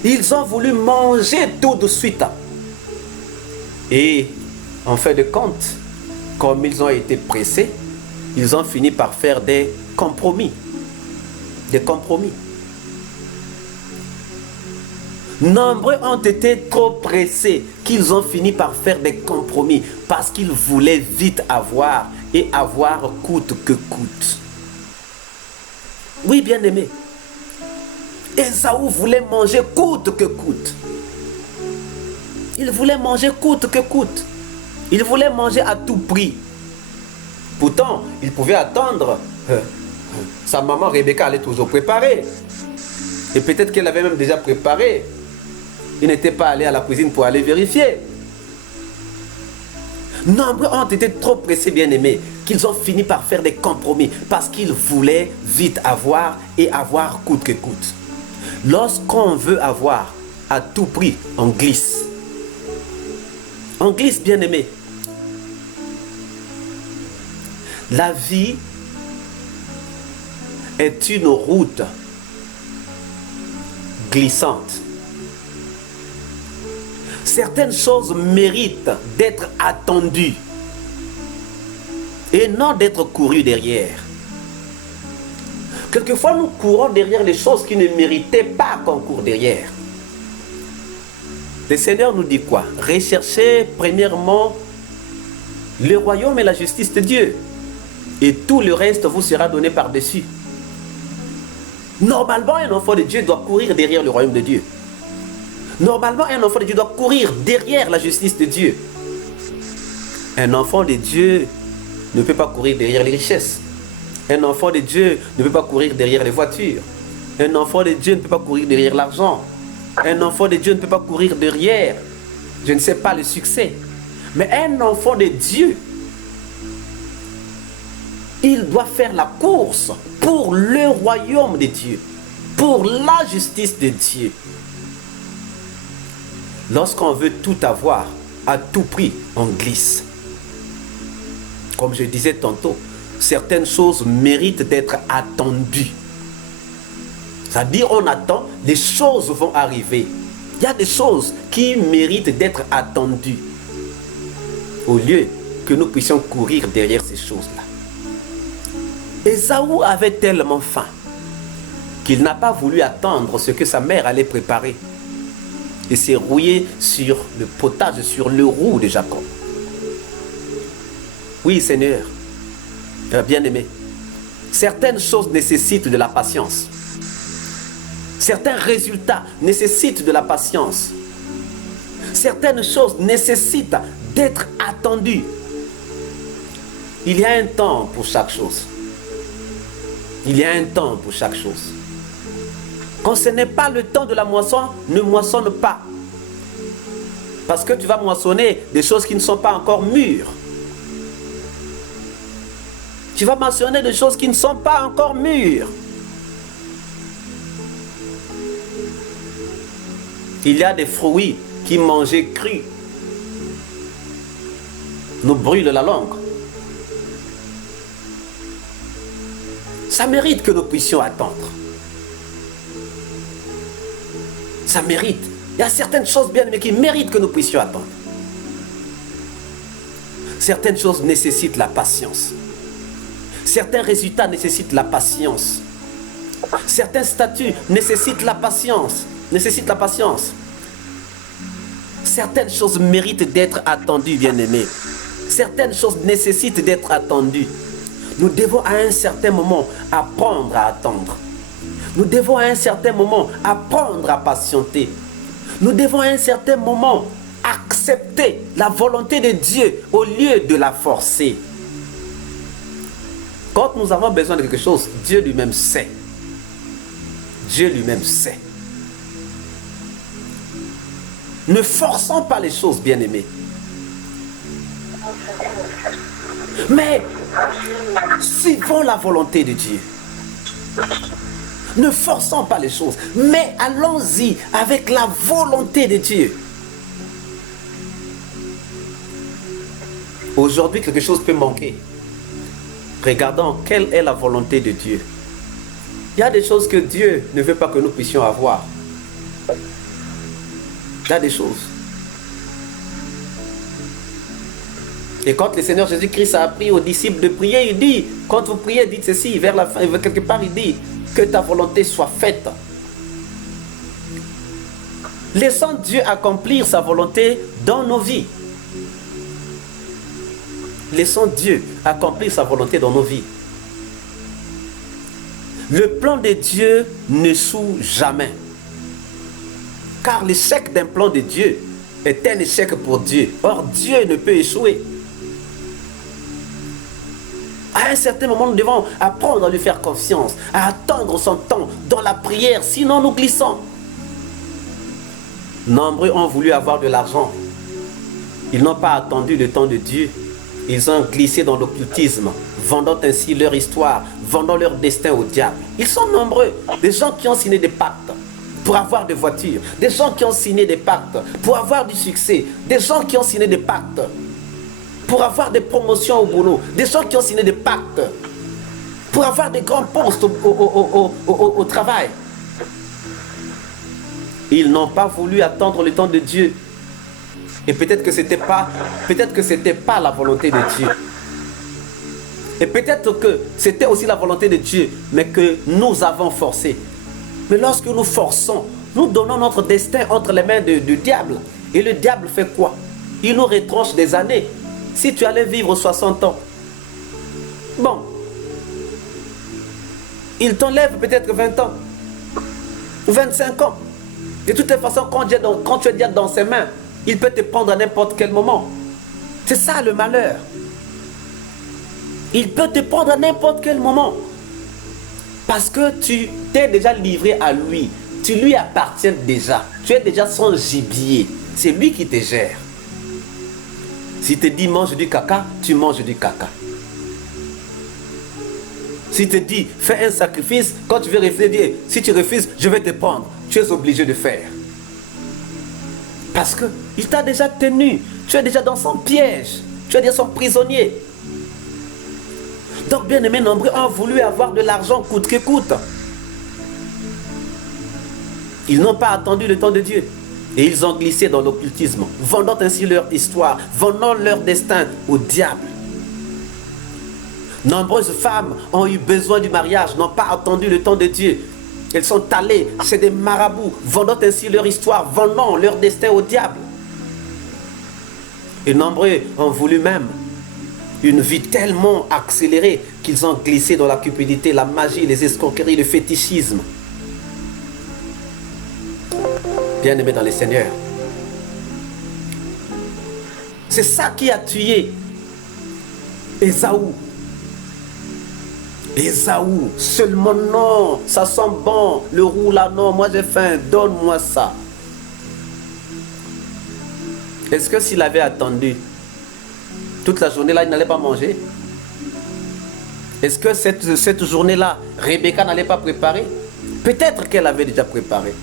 Ils ont voulu manger tout de suite. Et en fin de compte, comme ils ont été pressés, ils ont fini par faire des compromis. Des compromis. Nombreux ont été trop pressés qu'ils ont fini par faire des compromis parce qu'ils voulaient vite avoir et avoir coûte que coûte. Oui, bien aimé. Ésaü voulait manger coûte que coûte. Il voulait manger coûte que coûte. Il voulait manger à tout prix. Pourtant, il pouvait attendre. Sa maman Rebecca allait toujours préparer. Et peut-être qu'elle avait même déjà préparé. Il n'était pas allé à la cuisine pour aller vérifier. Nombreux ont été trop pressés, bien-aimés, qu'ils ont fini par faire des compromis parce qu'ils voulaient vite avoir et avoir coûte que coûte. Lorsqu'on veut avoir à tout prix, on glisse. On glisse, bien-aimé. La vie est une route glissante. Certaines choses méritent d'être attendues et non d'être courues derrière. Quelquefois, nous courons derrière les choses qui ne méritaient pas qu'on court derrière. Le Seigneur nous dit quoi? Recherchez premièrement le royaume et la justice de Dieu, et tout le reste vous sera donné par-dessus. Normalement, un enfant de Dieu doit courir derrière le royaume de Dieu. Normalement, un enfant de Dieu doit courir derrière la justice de Dieu. Un enfant de Dieu ne peut pas courir derrière les richesses. Un enfant de Dieu ne peut pas courir derrière les voitures. Un enfant de Dieu ne peut pas courir derrière l'argent. Un enfant de Dieu ne peut pas courir derrière, je ne sais pas, le succès. Mais un enfant de Dieu, il doit faire la course pour le royaume de Dieu, pour la justice de Dieu. Lorsqu'on veut tout avoir, à tout prix, on glisse. Comme je disais tantôt, certaines choses méritent d'être attendues. C'est-à-dire, on attend, les choses vont arriver. Il y a des choses qui méritent d'être attendues. Au lieu que nous puissions courir derrière ces choses-là. Ésaü avait tellement faim qu'il n'a pas voulu attendre ce que sa mère allait préparer. Et s'est rouillé sur le potage, sur le roux de Jacob. Oui, Seigneur, bien-aimé, certaines choses nécessitent de la patience. Certains résultats nécessitent de la patience. Certaines choses nécessitent d'être attendues. Il y a un temps pour chaque chose. Il y a un temps pour chaque chose. Quand ce n'est pas le temps de la moisson, ne moissonne pas. Parce que tu vas moissonner des choses qui ne sont pas encore mûres. Tu vas mentionner des choses qui ne sont pas encore mûres. Il y a des fruits qui mangés crus nous brûlent la langue. Ça mérite que nous puissions attendre. Ça mérite. Il y a certaines choses bien aimées qui méritent que nous puissions attendre. Certaines choses nécessitent la patience. Certains résultats nécessitent la patience. Certains statuts nécessitent la patience. Certaines choses méritent d'être attendues, bien-aimés. Certaines choses nécessitent d'être attendues. Nous devons à un certain moment apprendre à attendre. Nous devons à un certain moment apprendre à patienter. Nous devons à un certain moment accepter la volonté de Dieu au lieu de la forcer. Quand nous avons besoin de quelque chose, Dieu lui-même sait. Dieu lui-même sait. Ne forçons pas les choses, bien-aimés. Mais suivons la volonté de Dieu. Ne forçons pas les choses, mais allons-y avec la volonté de Dieu. Aujourd'hui, quelque chose peut manquer. Regardons quelle est la volonté de Dieu. Il y a des choses que Dieu ne veut pas que nous puissions avoir. Il y a des choses. Et quand le Seigneur Jésus-Christ a appris aux disciples de prier, il dit, quand vous priez, dites ceci, vers la fin, quelque part, il dit, que ta volonté soit faite. Laissons Dieu accomplir sa volonté dans nos vies. Laissons Dieu accomplir sa volonté dans nos vies. Le plan de Dieu ne s'ouvre jamais. Car l'échec d'un plan de Dieu est un échec pour Dieu. Or, Dieu ne peut échouer. À un certain moment, nous devons apprendre à lui faire confiance, à attendre son temps dans la prière, sinon nous glissons. Nombreux ont voulu avoir de l'argent. Ils n'ont pas attendu le temps de Dieu. Ils ont glissé dans l'occultisme, vendant ainsi leur histoire, vendant leur destin au diable. Ils sont nombreux, des gens qui ont signé des pactes pour avoir des voitures, des gens qui ont signé des pactes pour avoir du succès, des gens qui ont signé des pactes pour avoir des promotions au boulot, des gens qui ont signé des pactes pour avoir des grands postes au travail. Ils n'ont pas voulu attendre le temps de Dieu. Et peut-être que c'était pas la volonté de Dieu. Et peut-être que c'était aussi la volonté de Dieu, mais que nous avons forcé. Mais lorsque nous forçons, nous donnons notre destin entre les mains du diable. Et le diable fait quoi? Il nous retranche des années. Si tu allais vivre 60 ans, bon, il t'enlève peut-être 20 ans, ou 25 ans. De toutes les façons, quand tu es déjà dans ses mains, il peut te prendre à n'importe quel moment. C'est ça le malheur. Il peut te prendre à n'importe quel moment. Parce que tu t'es déjà livré à lui. Tu lui appartiens déjà. Tu es déjà son gibier. C'est lui qui te gère. S'il te dit mange du caca, tu manges du caca. S'il te dit fais un sacrifice, quand tu veux refuser, si tu refuses, je vais te prendre. Tu es obligé de faire. Parce qu'il t'a déjà tenu. Tu es déjà dans son piège. Tu es déjà son prisonnier. Donc, bien aimés, nombreux ont voulu avoir de l'argent coûte que coûte. Ils n'ont pas attendu le temps de Dieu. Et ils ont glissé dans l'occultisme, vendant ainsi leur histoire, vendant leur destin au diable. Nombreuses femmes ont eu besoin du mariage, n'ont pas attendu le temps de Dieu. Elles sont allées chez des marabouts, vendant ainsi leur histoire, vendant leur destin au diable. Et nombreux ont voulu même une vie tellement accélérée qu'ils ont glissé dans la cupidité, la magie, les escroqueries, le fétichisme. Bien-aimés dans le Seigneur, c'est ça qui a tué Ésaü. Ésaü, seulement non, ça sent bon, le roux là, non, moi j'ai faim, donne-moi ça. Est-ce que s'il avait attendu toute la journée là, il n'allait pas manger? Est-ce que cette journée-là, Rebecca n'allait pas préparer? Peut-être qu'elle avait déjà préparé.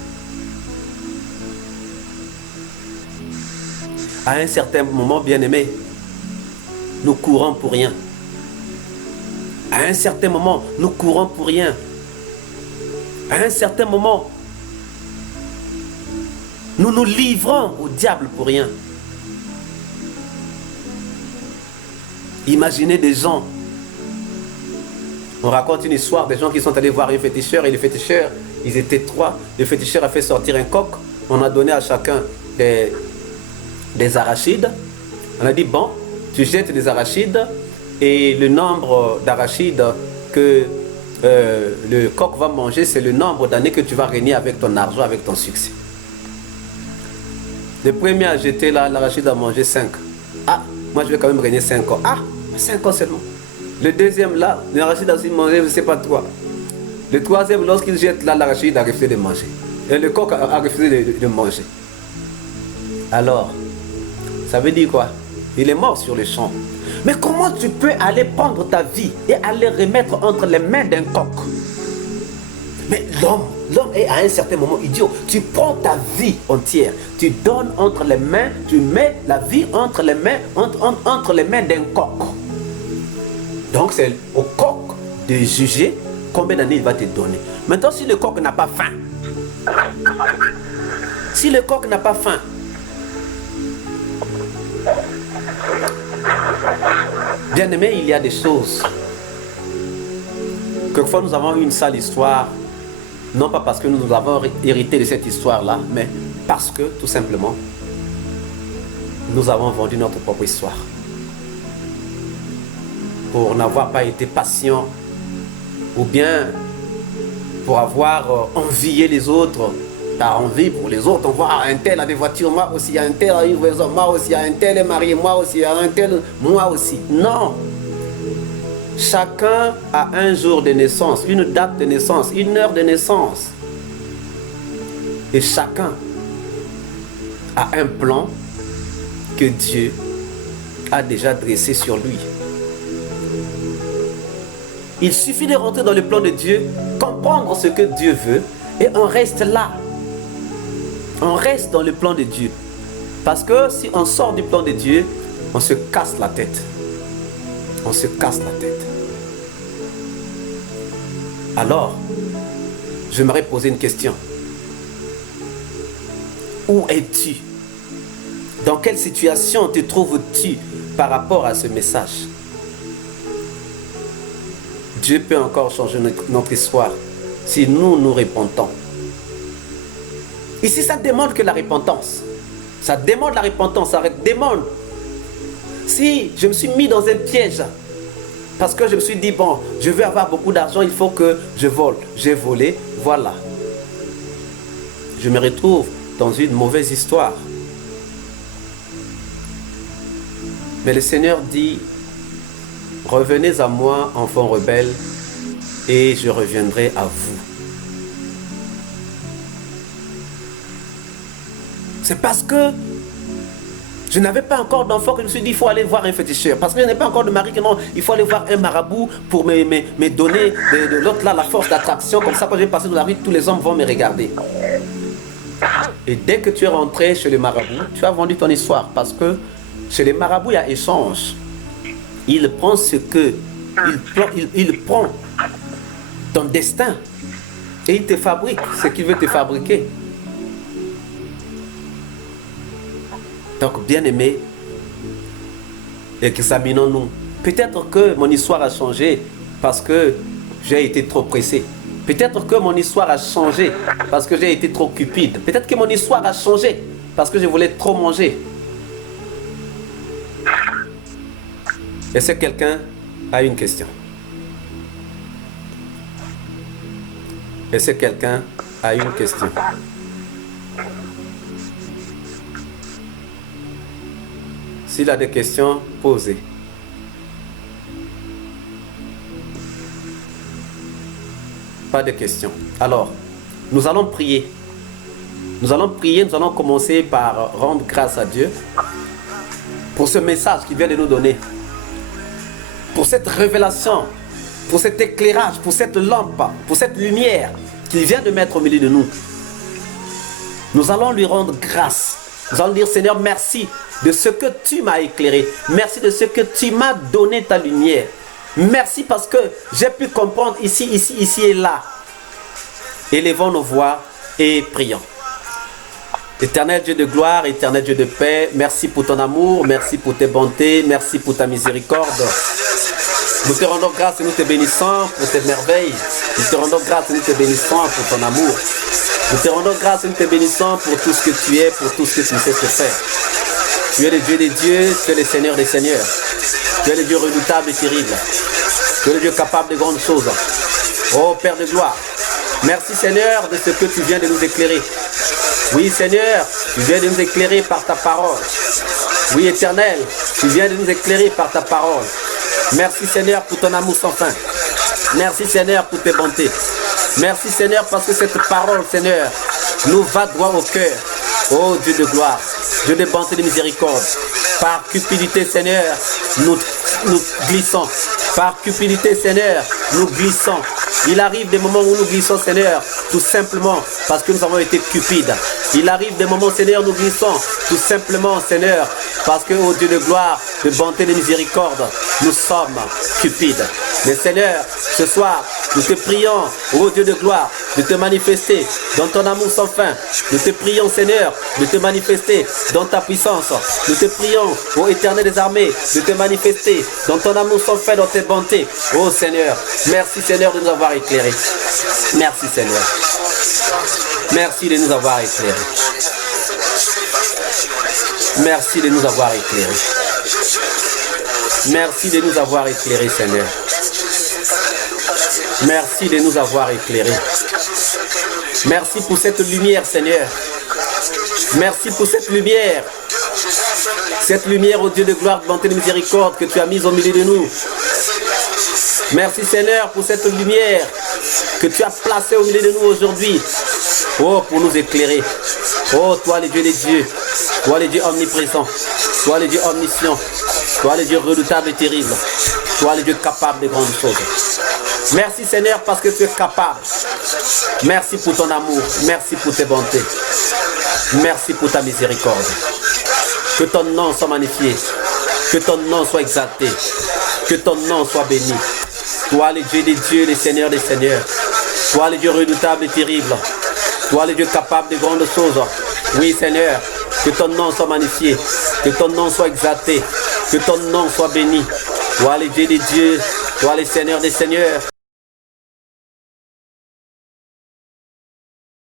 À un certain moment, bien-aimé, nous courons pour rien. À un certain moment, nous courons pour rien. À un certain moment, nous nous livrons au diable pour rien. Imaginez des gens. On raconte une histoire des gens qui sont allés voir un féticheur et les féticheurs, ils étaient 3. Le féticheur a fait sortir un coq. On a donné à chacun des arachides. On a dit, bon, tu jettes des arachides et le nombre d'arachides que le coq va manger, c'est le nombre d'années que tu vas régner avec ton argent, avec ton succès. Le premier à jeter là, l'arachide a mangé 5. Ah, moi je vais quand même régner 5 ans. Ah, 5 ans seulement. Le deuxième là, l'arachide a aussi mangé, je ne sais pas toi. Le troisième, lorsqu'il jette là, l'arachide a refusé de manger. Et le coq a refusé de manger. Alors, ça veut dire quoi? Il est mort sur le champ. Mais comment tu peux aller prendre ta vie et aller remettre entre les mains d'un coq? Mais l'homme est à un certain moment idiot. Tu prends ta vie entière, tu donnes entre les mains, tu mets la vie entre les mains, entre les mains d'un coq. Donc c'est au coq de juger combien d'années il va te donner. Maintenant, si le coq n'a pas faim, bien aimé, il y a des choses. Quelquefois, nous avons eu une sale histoire, non pas parce que nous avons hérité de cette histoire-là, mais parce que, tout simplement, nous avons vendu notre propre histoire. Pour n'avoir pas été patient, ou bien pour avoir envié les autres, par envie pour les autres. On voit un tel a des voitures, moi aussi, un tel a une maison, moi aussi, un tel est marié, moi aussi, un tel, moi aussi. Non! Chacun a un jour de naissance, une date de naissance, une heure de naissance. Et chacun a un plan que Dieu a déjà dressé sur lui. Il suffit de rentrer dans le plan de Dieu, comprendre ce que Dieu veut, et on reste là. On reste dans le plan de Dieu. Parce que si on sort du plan de Dieu, on se casse la tête. On se casse la tête. Alors, j'aimerais poser une question. Où es-tu? Dans quelle situation te trouves-tu par rapport à ce message? Dieu peut encore changer notre histoire si nous nous repentons. Ici, ça demande que la repentance. Ça demande la repentance, ça demande. Si je me suis mis dans un piège, parce que je me suis dit, bon, je veux avoir beaucoup d'argent, il faut que je vole. J'ai volé, voilà. Je me retrouve dans une mauvaise histoire. Mais le Seigneur dit, revenez à moi, enfants rebelles, et je reviendrai à vous. C'est parce que je n'avais pas encore d'enfant que je me suis dit, il faut aller voir un féticheur. Parce que je n'ai pas encore de mari, que non, il faut aller voir un marabout pour me donner de l'autre là la force d'attraction. Comme ça, quand je vais passer dans la rue, tous les hommes vont me regarder. Et dès que tu es rentré chez le marabout, tu as vendu ton histoire. Parce que chez les marabouts, il y a échange. Il prend ce que... Il prend ton destin. Et il te fabrique ce qu'il veut te fabriquer. Donc, bien-aimés, examinons-nous. Peut-être que mon histoire a changé parce que j'ai été trop pressé. Peut-être que mon histoire a changé parce que j'ai été trop cupide. Peut-être que mon histoire a changé parce que je voulais trop manger. Est-ce que quelqu'un a une question? Est-ce que quelqu'un a une question? S'il a des questions, posez. Pas de questions. Alors, nous allons prier. Nous allons prier, nous allons commencer par rendre grâce à Dieu pour ce message qu'il vient de nous donner, pour cette révélation, pour cet éclairage, pour cette lampe, pour cette lumière qu'il vient de mettre au milieu de nous. Nous allons lui rendre grâce. Nous allons dire, Seigneur, merci de ce que tu m'as éclairé. Merci de ce que tu m'as donné ta lumière. Merci parce que j'ai pu comprendre ici, ici, ici et là. Élevons nos voix et prions. Éternel Dieu de gloire, éternel Dieu de paix, merci pour ton amour, merci pour tes bontés, merci pour ta miséricorde. Nous te rendons grâce et nous te bénissons pour tes merveilles. Nous te rendons grâce et nous te bénissons pour ton amour. Nous te rendons grâce et nous te bénissons pour tout ce que tu es, pour tout ce que tu sais te faire. Tu es le Dieu des dieux, tu es le Seigneur des seigneurs. Tu es le Dieu redoutable et terrible. Tu es le Dieu capable de grandes choses. Oh Père de gloire, merci Seigneur de ce que tu viens de nous éclairer. Oui Seigneur, tu viens de nous éclairer par ta parole. Oui Éternel, tu viens de nous éclairer par ta parole. Merci Seigneur pour ton amour sans fin. Merci Seigneur pour tes bontés. Merci Seigneur parce que cette parole Seigneur nous va droit au cœur. Oh Dieu de gloire, Dieu de bonté et de miséricorde. Par cupidité Seigneur, nous glissons. Par cupidité Seigneur, nous glissons. Il arrive des moments où nous glissons Seigneur, tout simplement parce que nous avons été cupides. Il arrive des moments Seigneur, nous glissons tout simplement Seigneur, parce que, oh Dieu de gloire, de bonté et de miséricorde, nous sommes cupides. Mais Seigneur, ce soir, nous te prions, oh Dieu de gloire, de te manifester dans ton amour sans fin. Nous te prions Seigneur, de te manifester dans ta puissance. Nous te prions, ô Éternel des armées, de te manifester dans ton amour sans fin, dans tes bontés. Oh Seigneur, merci Seigneur de nous avoir éclairés. Merci Seigneur. Merci de nous avoir éclairés. Merci de nous avoir éclairés. Merci de nous avoir éclairés, Seigneur. Merci de nous avoir éclairés. Merci pour cette lumière, Seigneur. Merci pour cette lumière. Cette lumière, ô Dieu de gloire, de bonté et de miséricorde que tu as mise au milieu de nous. Merci, Seigneur, pour cette lumière que tu as placée au milieu de nous aujourd'hui. Oh, pour nous éclairer. Oh, toi, le Dieu des dieux. Toi, le Dieu omniprésent. Toi, le Dieu omniscient. Toi, le Dieu redoutable et terrible. Toi, le Dieu capable de grandes choses. Merci, Seigneur, parce que tu es capable. Merci pour ton amour. Merci pour tes bontés. Merci pour ta miséricorde. Que ton nom soit magnifié. Que ton nom soit exalté. Que ton nom soit béni. Toi, le Dieu des dieux, le Seigneur des seigneurs. Toi, le Dieu redoutable et terrible. Toi, le Dieu capable de grandes choses. Oui, Seigneur, que ton nom soit magnifié. Que ton nom soit exalté. Que ton nom soit béni. Toi, le Dieu des dieux. Toi, le Seigneur des seigneurs.